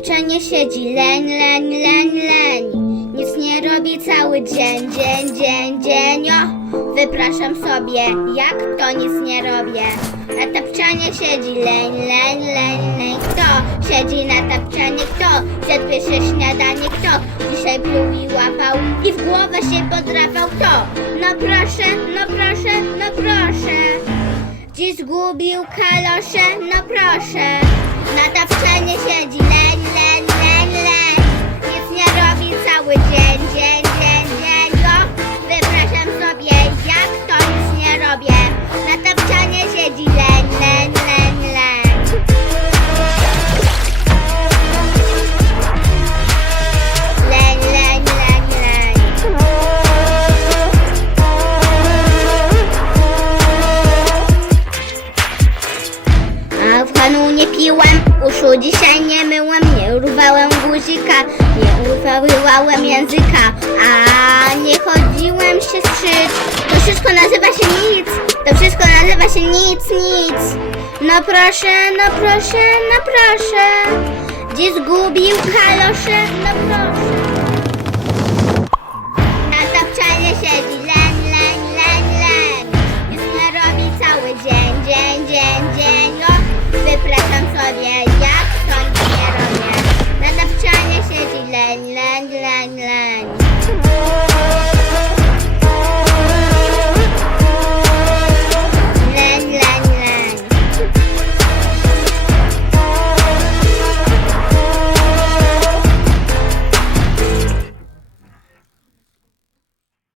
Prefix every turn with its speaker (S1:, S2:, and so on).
S1: tapczanie siedzi, leń, leń, leń, leń. Nic nie robi cały dzień, dzień, dzień, dzień. O, wypraszam sobie, jak to nic nie robię. Na tapczanie siedzi, leń, leń, leń, leń. Kto siedzi na tapczanie? Kto zjadł pierwsze śniadanie? Kto dzisiaj pluł i łapał i w głowę się podrapał? Kto? No proszę, no proszę, no proszę. Dziś zgubił kalosze, no proszę. Na tapczanie siedzi, leń, leń, dzisiaj nie myłem, nie urwałem guzika, nie urwałem języka, a nie chodziłem się strzyć. To wszystko nazywa się nic, to wszystko nazywa się nic, nic. No proszę, no proszę, no proszę, gdzie zgubił kalosze, no proszę.